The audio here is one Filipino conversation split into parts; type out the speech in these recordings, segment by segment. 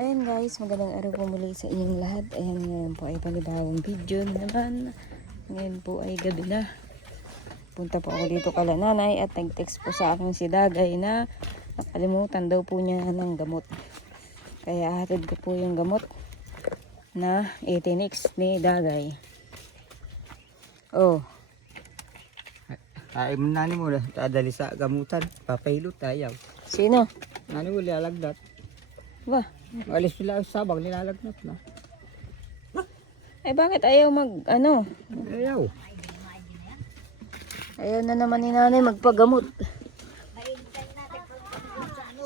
Ayan guys, magandang araw po muli sa inyong lahat. Ayan, ngayon po ay panibagong video na naman. Ngayon po ay gabi na. Punta po ako dito kala nanay at nag-text po sa akin si Dagay na nakalimutan daw po niya ng gamot. Kaya hatid ko po yung gamot na 18X ni Dagay. Oh. Ay mo nani mo na tadali sa gamutan, papahilot tayo. Sino? Nani mo lialagdat. Ba? Alis sila sa sabang nilalagnat na. Ay bakit ayaw ano? Ayaw. Ayaw na naman ni nanay magpagamot.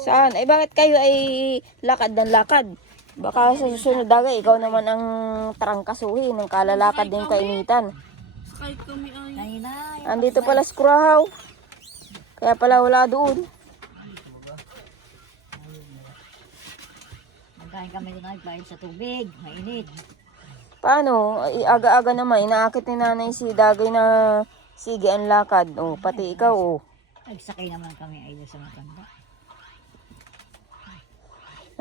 Saan? Ay bakit kayo ay lakad ng lakad? Baka sa susunod Dagay, ikaw naman ang trangkasuhin ng kalalakad din kainitan. Kahit kami ay... Andito pala si Kurahaw. Kaya pala wala doon. Magkain kami doon ay bayad sa tubig, mainit. Paano? Aga-aga naman. Inaakit ni nanay si Dagay na sige ang lakad. Oh, pati ikaw oh. Nagsakay naman kami ay doon sa matanda.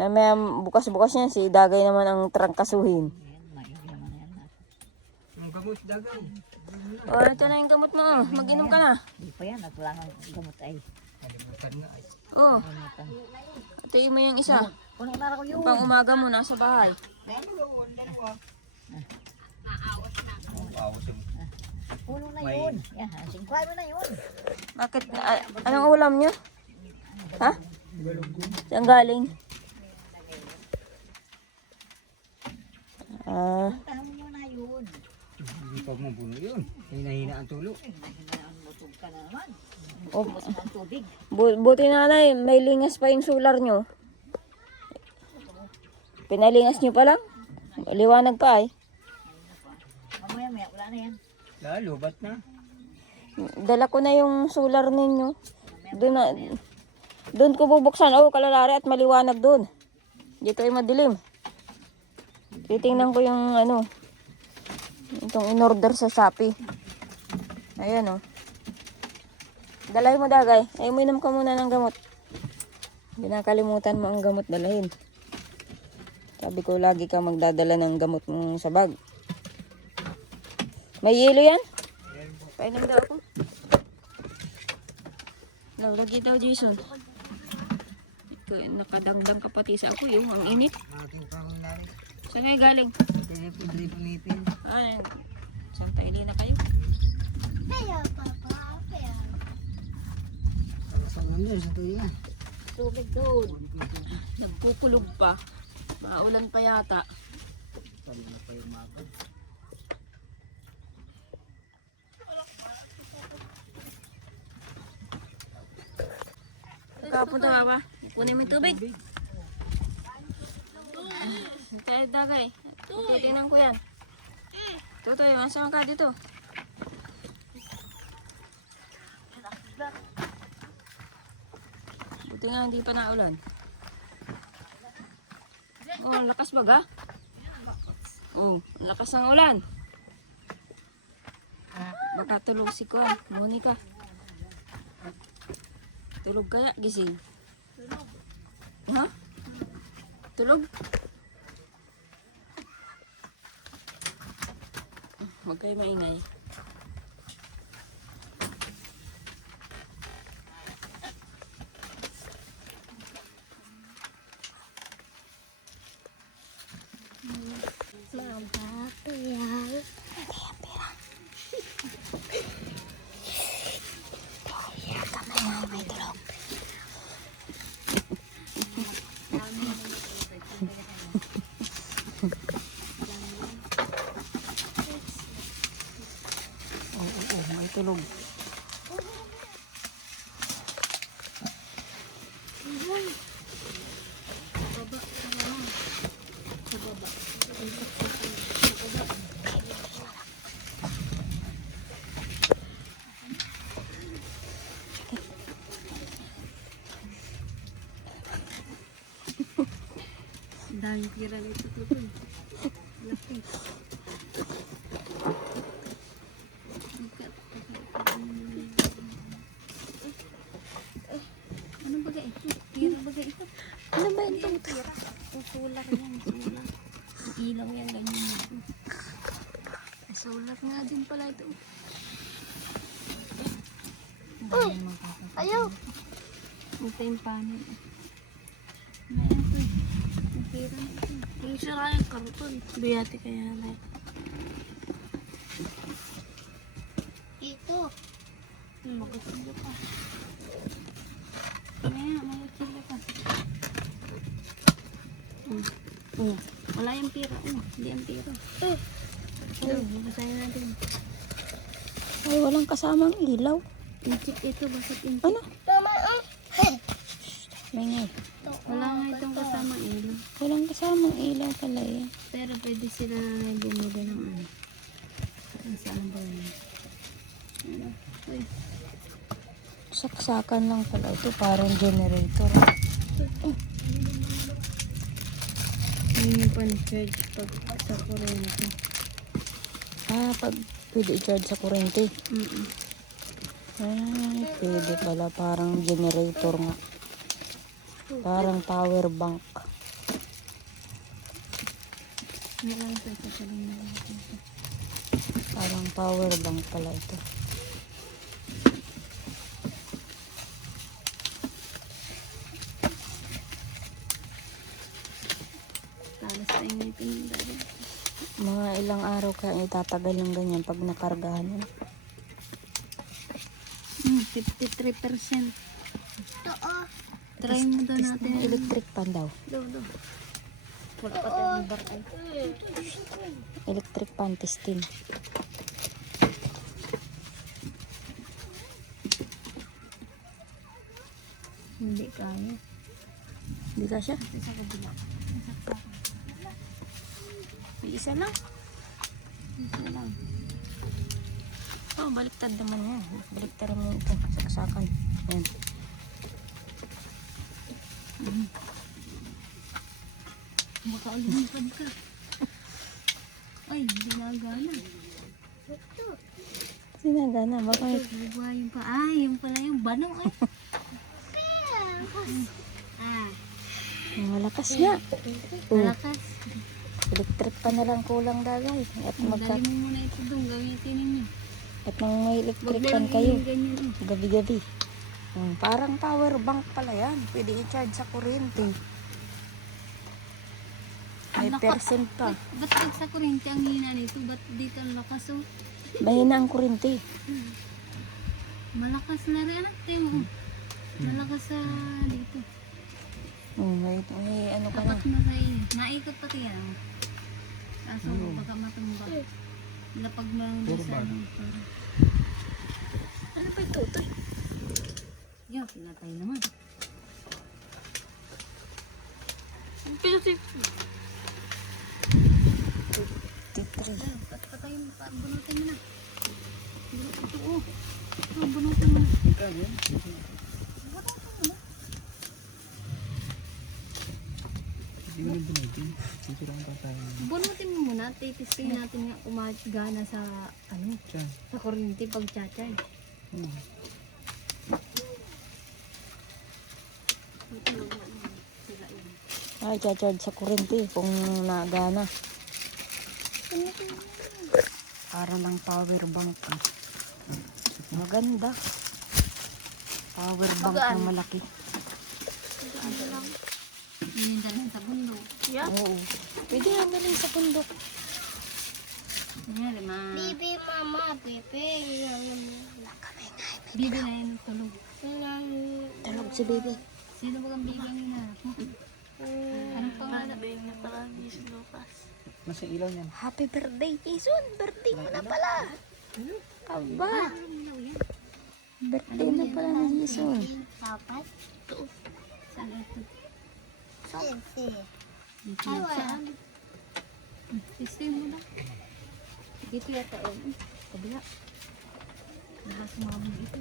May bukas-bukas yan si Dagay naman ang trangkasuhin. Ayan, mainit naman yan. Ang gamot dagay. Oh, ito na yung gamot mo. Oh. Mag-inom ka na. Hindi pa yan, at wala kang gamot ay. Kalimutan nga ay. Oh, Kalimutan. ito mo yung isa. Puno na ako yun. Pang umaga mo, nasa bahay. Puno na yun. Yan, singkway mo na yun. Bakit? Anong ulam nyo? Ha? Saan galing? Puntahan mo na yun. Hindi pa mo puno yun. Hina-hina ang tulo. Matug ka na naman. Oh, Mas ang tubig. buti nanay, may lingas pa yung solar nyo. Pinalingas nyo pa lang? Liwanag pa ay. Mamaya-maya, wala na yan. Lalo, ba't na? Dala ko na yung solar ninyo. Doon ko bubuksan. Oh, kalalari at maliwanag doon. Dito ay madilim. Titingnan ko yung ano. Itong in-order sa Shopee. Ayan oh. Dalay mo Dagay. Ay, uminom ka muna ng gamot. Hindi nakalimutan mo ang gamot dalahin. Sabi ko lagi ka magdadala ng gamot mo sa bag. May yelo yan? Painom daw ako. No, lagi daw Jason. Ito, nakadangdang ka pati sa ako yung ang init. Ating pang nari. Saan ay galing? Telepon-teleponipin. Ay, Santa Elena kayo. Saan nga sa tuloy nga. Tubig doon. Nagkukulog pa. Maulan pa yata. Saan na pa yung mapad. Kapunta ka ba? Kunin mo yung tubig. Tayo Dagay. Titingnan ko yan. Tutoy, masama ka dito. Buti nga hindi pa naulan. Oh, ang lakas baga. Oh, ang lakas ng ulan. Baka tulog si Kuan, Monica. Tulog kaya, gising. Tulog. Ha? Tulog? Huwag kayo maingay. Oo, may tulog. Dahil pira nito tubig. Laki. Ano ba ito? Tira ba ito? Ano ba ito? Solar yan, solar. Ilaw yan, ganyan. Solar nga din pala ito. Uy! Ayaw! Ito yung panel. Ayan ito. Napira na ito. Yung sira yung karton. Biyati kaya na. Ito. Magkatulog pa. Magkatulog pa. Wala yung pira. Hindi yung pira. Basahin natin. Ay, walang kasamang ilaw. Inchik ito, bakit inchik? Ano? Tama, may ngay. Wala nga itong kasamang ilaw. Walang kasamang ilaw pala yan. Pero pwede sila bumili ng ano. Saan ba yun? Ano? Uy. Saksakan lang pala ito. Parang generator. Yung pan-charge pag sa kurente. Pag pwede i-charge sa kurente. Ay, pwede pala. Parang generator nga. Parang power bank. Parang power bank pala ito. Mga ilang araw kaya itatagal ng ganyan pag nakargahan mo. 53%. Try mo daw natin. Electric pan daw. Wala pa tayong baral. Electric pan testing. Hindi kaya. Hindi ka siya? May isa lang. Isa lang. Oh, baliktad naman yan. Baliktad mo ito. Saksakan. Ayan. Baka lumipad ka. Ay, ginagana. Sinagana, bakit? Yung pa. Ay, yung pala yung bano. Ay. Malakas nga. Malakas. Electric pa na lang kulang dagay. At dali mo muna ito doon. Gamitin ninyo. At nang may electric pan kayo. Gabi-gabi. Parang power bank pala yan. Pwede i-charge sa kuryente. May percent pa. Ba't sa kuryente ang hina nito? Ba't dito ang lakas? Mahina ang kuryente. Malakas na rin. Anak tayo. Malakas sa dito. May ano ka na. Naikot pati yan. Kaso baka matumba. Lapag mo lang doon sa ano. Ano pa ito? Yan, pinatay naman. Ang pinatay. Titri. Patay mo. Bunutin mo na. Ito o. Bunutin mo. Ikaw yun? Bunutin mo muna, titisting natin nga umagana sa ano, sa kuryente pag chachay. Ay, chacharge sa kuryente kung nagana. Para lang power bank. Maganda. Power bank na malaki. Hindi dalhin sa bundok. Yeah. Oo. Pwede nga dalhin sa bundok. Bibi, mama, Pepe. Bibi na yun, tulog. Tulog si Bibi. Sino ba ang Bibi ang hinahanap mo? Anong pangalan? Bibi na pala ni Jason Lucas. Nasa ilaw niyan. Happy birthday, Jason! Birthday mo na pala! Aba! Birthday na pala ni Jason. Dapat? Ito. Saan ito? Testing mo na. Dito yata yun. Kabila. Lahat sumama dito.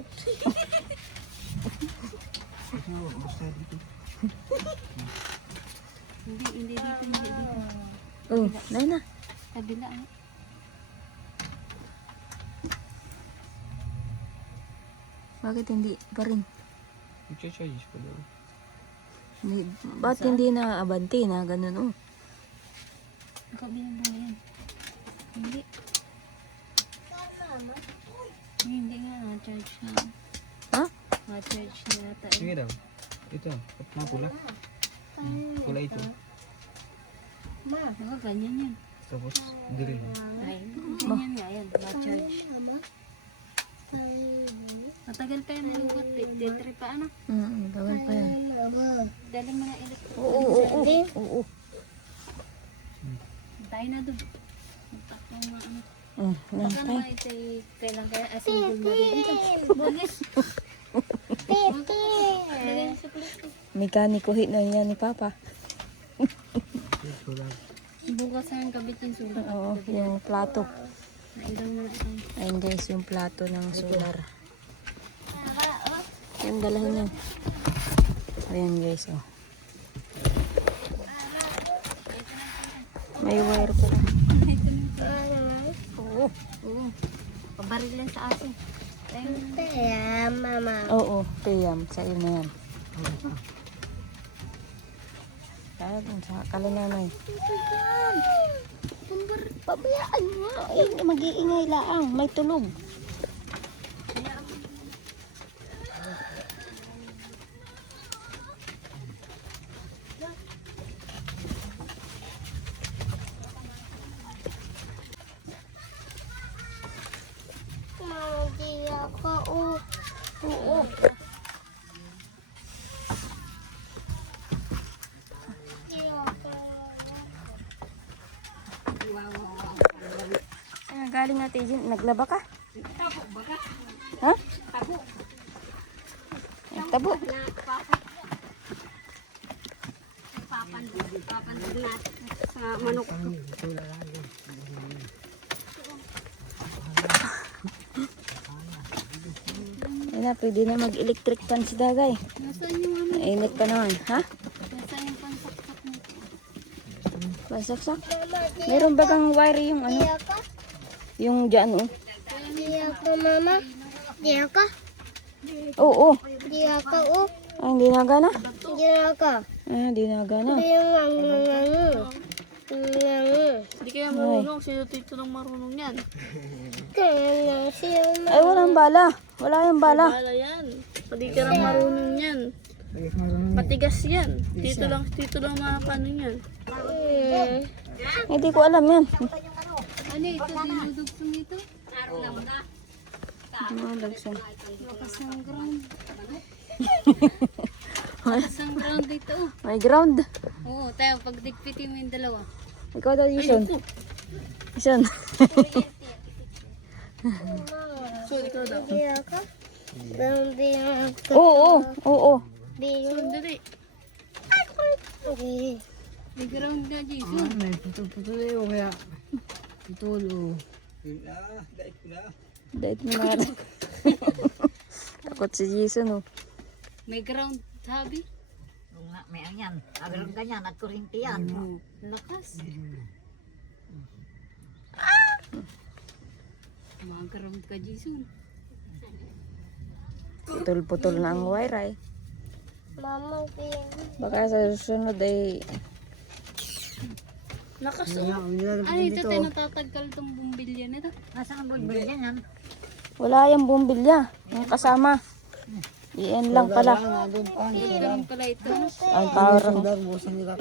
Hindi dito. Oh, dahil na. Kabila. Bakit hindi pa rin? I-charge pa daw. Ba't hindi na abante na ganun oh? Kabilang ba yan? Hindi. Hindi nga, na-charge na. Ha? Na-charge na yata eh. Sige daw. Ito. Mga pula. Pula ito. Diba, ganyan yan. Tapos green. Ay, ganyan nga yan, na-charge. Matagal pa yan malubat. Day 3 pa ano? Gawin pa yan. Dali mo na electric. Oo. Tayo na doon. Magtakong mga ano. Pagka Nampay. naman ito kailan kaya assemble mo rin ito. Bugis. Lagay na sa plate. Mekaniko hit na yan ni Papa. Bukas na yung kabit yung sulat. Oo, yung plato. Nailang na ito. Ayun guys, yung plato ng solar. Yung dalahin niyo. Ayan guys, oh. May wire pa lang. Oo. Pabaril lang sa aso. Oo, payam. Sa iyo na yan. Kaya dun sa kalinanay. Pabayaan mo. Mag-iingay laang. May tulog. Oo. Saan galing natin dyan? Naglaba ka? Ha? Tabo. Tabo. Papandog natin sa manok. Ayun na, pwede na mag-electric fan si Dagay. Nasaan yung ano? Mainit pa naman. Ha? Nasaan yung pansaksak mo? Pasaksak. Meron ba kang wire yung ano? Yung dyan, oh. Mama. Di ako. Oo. Di ako. Oh. Ah, hindi na gana? Di ako. Ah, hindi na gana. Hindi kaya marunong. Sino tito ng marunong yan? Ay, walang bala. Wala yung bala. Bala yan. Hindi ka lang marunong yan. Matigas yan. Tito lang makakano yan. Hindi ko alam yan. Ano ito? Dinudugsong ito? Malagsan. Lakas ng ground. Lakas ng ground dito. May ground. Oo, tayo pag digpitin mo yung dalawa. Ikaw daw, Yuson. Yuson. So, ikaw daw. Di ako. Di ako. Oo, oo. So, dali. May ground na, Jason. Dahit mo na. Takot si Jason, oh. May ground, sabi. May yan. Agarang ganyan at kurinti yan. Lakas. Mga ground ka, Jason. Putol-putol na ang wire, ay. Mama, Baka sa susunod ay... Lakas, oh. Ano ito, tayo natatagkal itong bumbilya nito. nasaan ang bulbul yan? Wala yung bumbilya. Yung kasama. Iyan lang pala. Ganun pala ito. Ang power.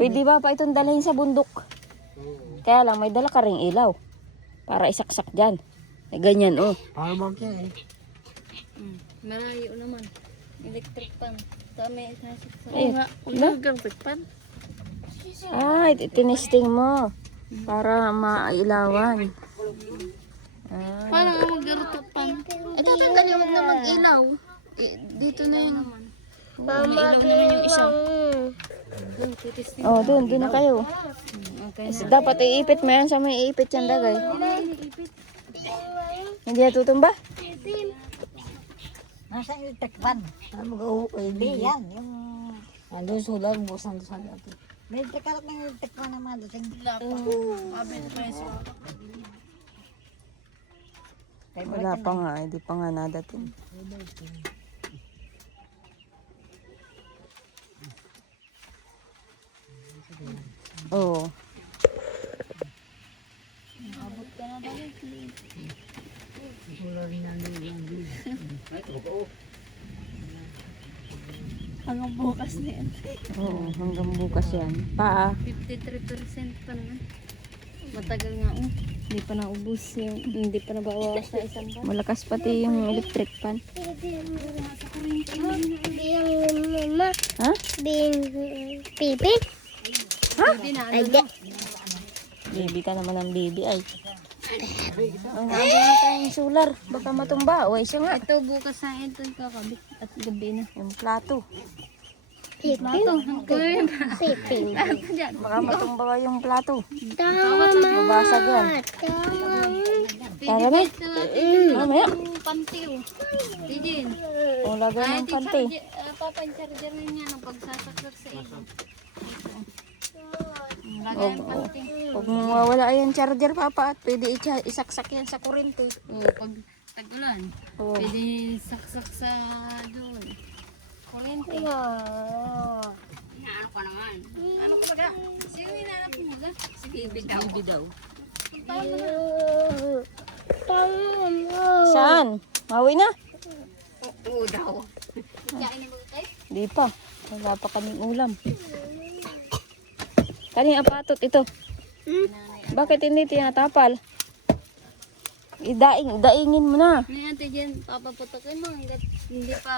Pwede ba pa itong dalhin sa bundok? Kaya lang, may dala ka ring ilaw. Para isaksak dyan. Eh, ganyan, oh. Malayo naman. Electric pan. Tama, isasaksak. Ay, Electric pan? ay, tinesting mo. Para mailawan. Ah, Parang mag-electric pan. Ito, tanggalin, huwag na mag-ilaw. Dito na yun. Mama, yung isa. oh, dun na kayo. Okay Kasi dapat iipit mo yan sa may iipit yan, Dagay. Hindi na tutumba? Nasaan yung tekpan? Hindi yan. Yung... Ano, sulag, busan sa natin. May tekarat na yung tekpan na madating. Wala pa. Mabit pa yung sulat. Wala pa nga, hindi pa nga nadating. Oo. Abot ka na daw. Hanggang bukas na yan. Oo, hanggang bukas yan. Paa. 53% pa naman. Matagal nga Hindi pa naubos yung, hindi pa nabawas sa isang buwan. Malakas pati yung electric fan. Ha? Pipi? Hindi na, ano na. Baby ka naman ng baby ay. Ang nabi nga tayong solar. Baka matumba. Uy, siya nga. Ito bukas na ito yung kakabit at gabi na. Yung plato. Plato. Pipi. Baka matumba yung plato. Tama. Mabasag yan. Tara na. Mamaya. Panty oh. Dijin. O, lagay ng pante. Papa-charger na niya nung pagsasaksak sa iyo. Lagay ng panty. Pag mawawala yung charger, papa, at pwede isaksak yan sa kurente. Oo, pag tag-ulan. Oo. Pwede saksak sa doon. Kuryente. Inaano ka naman? Ano ka baga? Sino inaanap mo baga? Si Bibi daw. Bibi daw. Tama. Saan? Mawi na? Oo daw. Kain mo tayo? Di pa. Wala pa kaming ulam. Kaning apatot ito. Bakit hindi tinatapal? Daingin mo na. May ate dyan, papaputokin mo hanggat hindi pa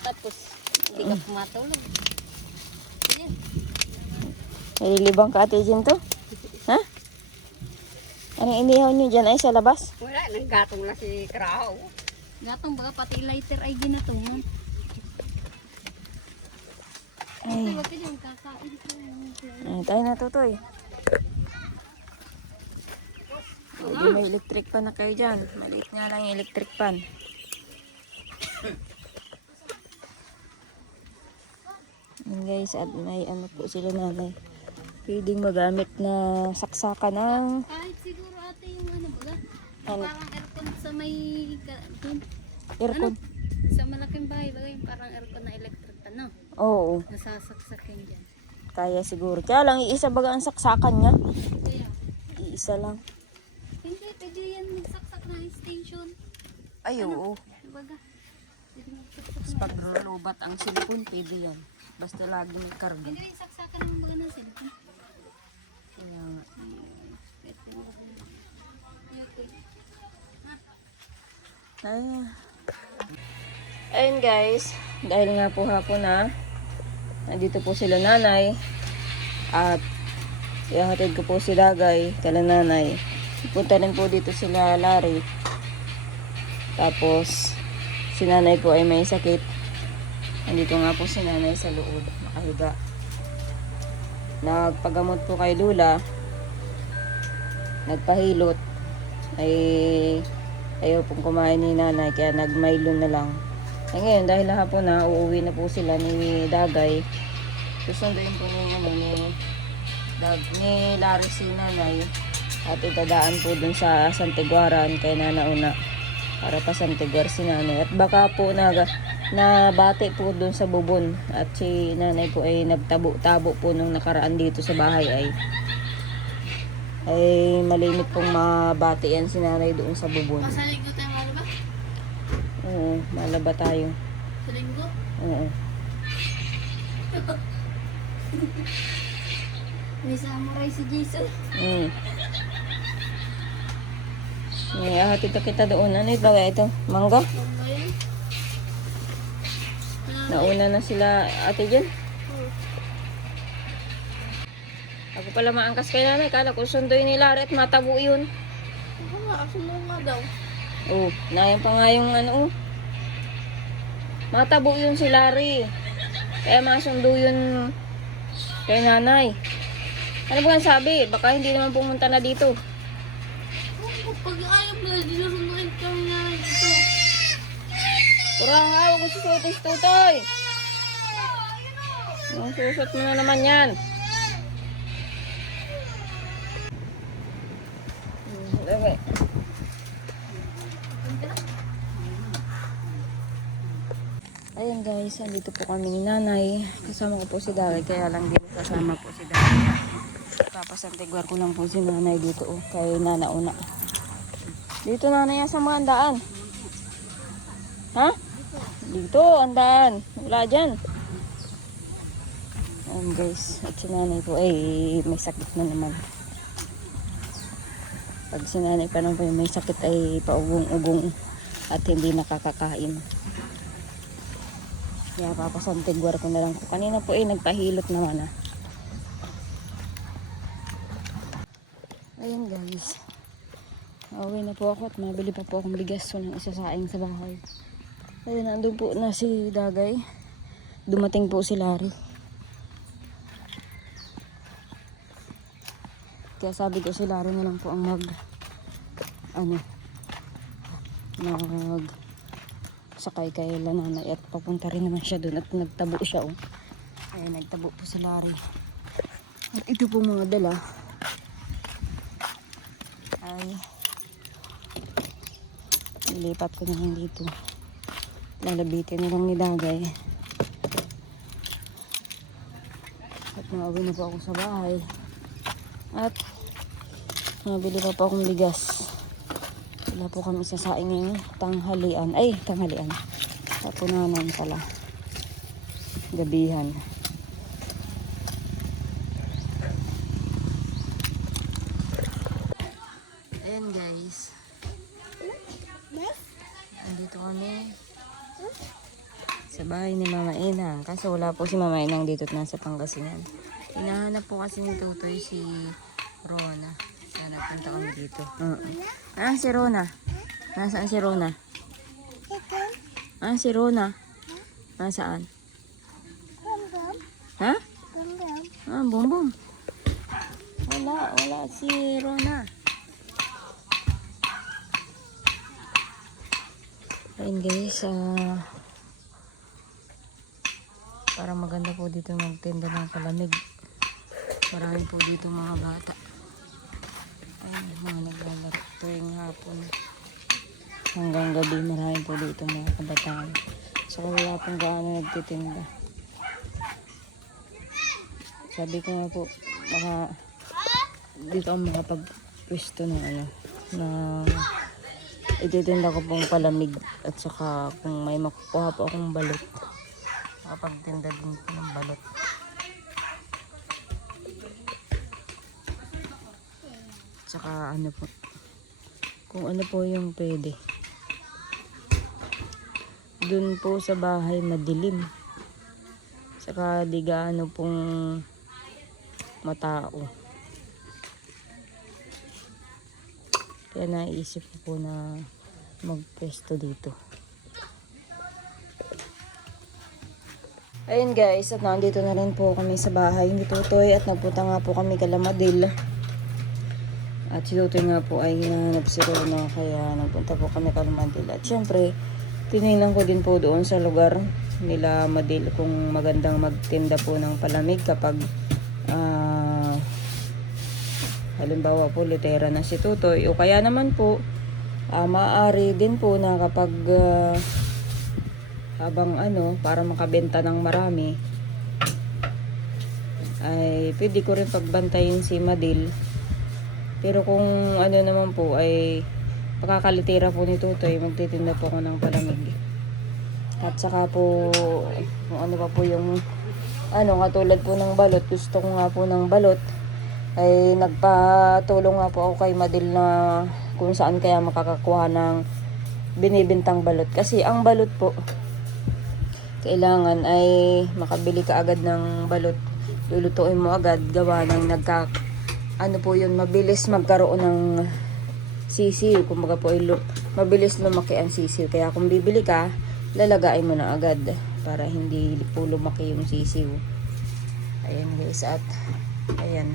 tapos. Hindi ka pumatulog. Yan. Nalilibang ka ate dyan to? Ha? Anong inihaw nyo dyan ay sa labas? Wala, nanggatong na si Krahaw. Gatong baga pati lighter ay ginatungan. Ay, Huwag ka dyan, kakain ko. ay tayo natutoy. Hindi may electric pan na kayo dyan. Maliit nga lang yung electric pan. Yan guys, at may ano po sila nanay. Pwedeng magamit na saksakan ng Kahit siguro ate yung ano baga. Ano? Parang aircon sa may dun, aircon. sa malaking bahay baga yung parang aircon na electric no? Oo, Nasasaksakin dyan. kaya siguro. Kaya lang, iisa baga ang saksakan niya. Kaya, Iisa lang. hindi, pwede yan magsaksak na station. Ay, oo. Baga, pwede magsaksak. Tapos pag lubat ang cellphone, pwede yan. Basta lagi may karga. Pwede rin saksakan ng baga ng cellphone. Kaya nga. Ay. Ayun guys, dahil nga po hapon na, nandito po sila nanay, at ihahatid ko po si Dagay, kala nanay. Punta rin po dito sila Larry. Tapos, si nanay po ay may sakit. Nandito nga po si nanay sa loob, nakahiga. Nagpagamot po kay Lula, nagpahilot, ay ayaw pong kumain ni nanay, kaya nagmilo na lang. Ay ngayon, dahil hapon na, uuwi na po sila ni Dagay. Susunduin po ni Larry si nanay. At itadaan po dun sa Santiguaran kay Nanauna. Para pa Santiguar si nanay. At baka po nabati po dun sa bubon. At si nanay po ay nagtabo-tabo po nung nakaraan dito sa bahay ay malimit pong mabati yan si nanay doon sa bubon. Sa linggo tayo malaba? Oo, malaba tayo. Sa linggo? Oo. May samurai si Jason. May ahatid na kita doon. Ano ito ba ito? Mangga? Ano ba yun? Nauna na sila ate dyan. Ako pala maangkas kay nanay. Kala ko sundoy ni Larry at matabo yun. Ako nga, sumo nga daw. Oh, nayan pa nga yung ano. Matabo yun si Larry. Kaya masundo yun kay nanay. Ano ba ang sabi? Baka hindi naman pumunta na dito. Pag ayaw mo na, dinusunduin ka nga dito. Kurang hawak ko susutin si Tutoy. Ang susot mo na naman yan. Okay. Ayun guys, andito po kami ni nanay. Kasama ko po si Dari, kaya lang din kasama po si Dari. Papasantiguar ko lang po si nanay dito, kay nanauna. Dito nanay sa mga andaan. Ha? Dito, andaan. Wala dyan. Ayun guys, at si nanay po ay may sakit na naman. Pag si nanay pa naman po may sakit ay paugong-ugong at hindi nakakakain. Kaya papasantiguar ko na lang po. Kanina po ay nagpahilot naman. Ayun guys. Uwi na po ako at mabili pa po akong bigas so nang isasaing sa bahay. Ayun, nandun po na si Dagay. Dumating po si Larry. Kaya sabi ko si Larry na lang po ang mag sakay kay nanay at papunta rin naman siya doon at nagtabo siya. Ayun, nagtabo po si Larry. At ito po mga dala ay ilipat ko na lang dito. Lalabitin na lang ni Dagay. At nauwi na po ako sa bahay. At nabili pa po akong bigas. Wala po kami sasaing ngayong tanghalian. Ay, tanghalian. Tapunanan pala. Gabihan. Ayan guys. Andito kami sa bahay ni Mama Inang. Kaso wala po si Mama Inang dito at nasa Pangasinan. Hinahanap po kasi ni Tutoy si Rona. Kaya nagpunta kami dito. Si Rona? Nasaan si Rona? Si Rona? Nasaan? Ha? Bumbum. Wala si Rona. Ayun guys, para maganda po dito magtinda ng palamig. Marami po dito mga bata. Ayun, mga naglalaro tuwing hapon. Hanggang gabi marami po dito mga kabataan. So wala pong gaano nagtitinda. Sabi ko nga po, dito ang makapag-pwesto ng na ititinda ko pong palamig at saka kung may makukuha po akong balot, makapagtinda din po ng balot. Saka po, kung ano po yung pwede. Dun po sa bahay madilim. Saka di gaano pong matao. Kaya naisip ko po na magpwesto dito. Ayun guys, at nandito na rin po kami sa bahay ni Tutoy at nagpunta nga po kami kay Lamadil. At si Tutoy nga po ay hinahanap si Rona kaya nagpunta po kami kay Lamadil. At syempre, tinignan ko din po doon sa lugar nila Madil kung magandang magtinda po ng palamig kapag halimbawa po litera na si Tutoy o kaya naman po maaari din po na kapag habang para makabenta ng marami ay pwede ko rin pagbantayin si Madil. Pero kung naman po ay pakakalitera po ni Tutoy, magtitinda po ako ng palamig. At saka po kung ano pa po yung katulad po ng balot, gusto ko nga po ng balot, ay nagpatulong nga po ako kay Madil na kung saan kaya makakakuha ng binibintang balot. Kasi ang balot po, kailangan ay makabili ka agad ng balot. Lulutuin mo agad, gawa ng po yun, mabilis magkaroon ng sisiw. Kumbaga po, mabilis lumaki ang sisiw. Kaya kung bibili ka, lalagain mo na agad para hindi po lumaki yung sisiw. Ayan guys, at ayan.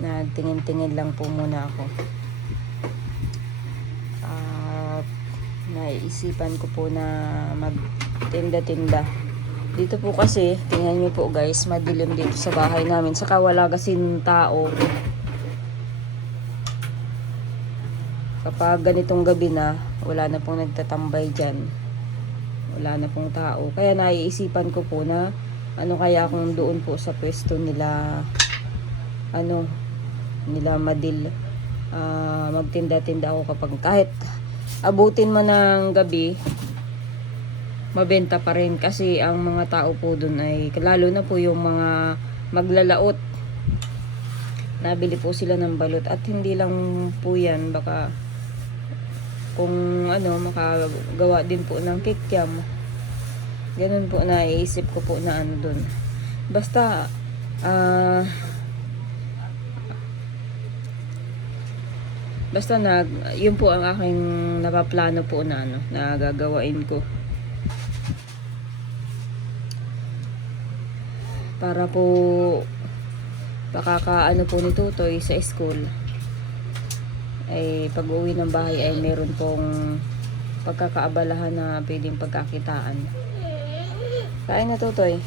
Nagtingin-tingin lang po muna ako. At naisipan ko po na magtinda-tinda. Dito po kasi, tingnan nyo po guys, madilim dito sa bahay namin. Saka wala kasing tao. Kapag ganitong gabi na, wala na pong nagtatambay dyan. wala na pong tao. Kaya naiisipan ko po na ano kaya kung doon po sa pwesto nila nila Madil, magtinda-tinda ako kapag kahit abutin man ng gabi, mabenta pa rin kasi ang mga tao po doon ay lalo na po yung mga maglalaot, nabili po sila ng balot. At hindi lang po yan, baka kung makagawa din po ng kikiam, ganun po naiisip ko po na doon. Basta yun po ang aking napaplano po na na gagawain ko para po pakakaano po ni Tutoy sa school ay pag uwi ng bahay ay meron pong pagkakaabalahan na pwedeng pagkakitaan. Kain na, Tutoy.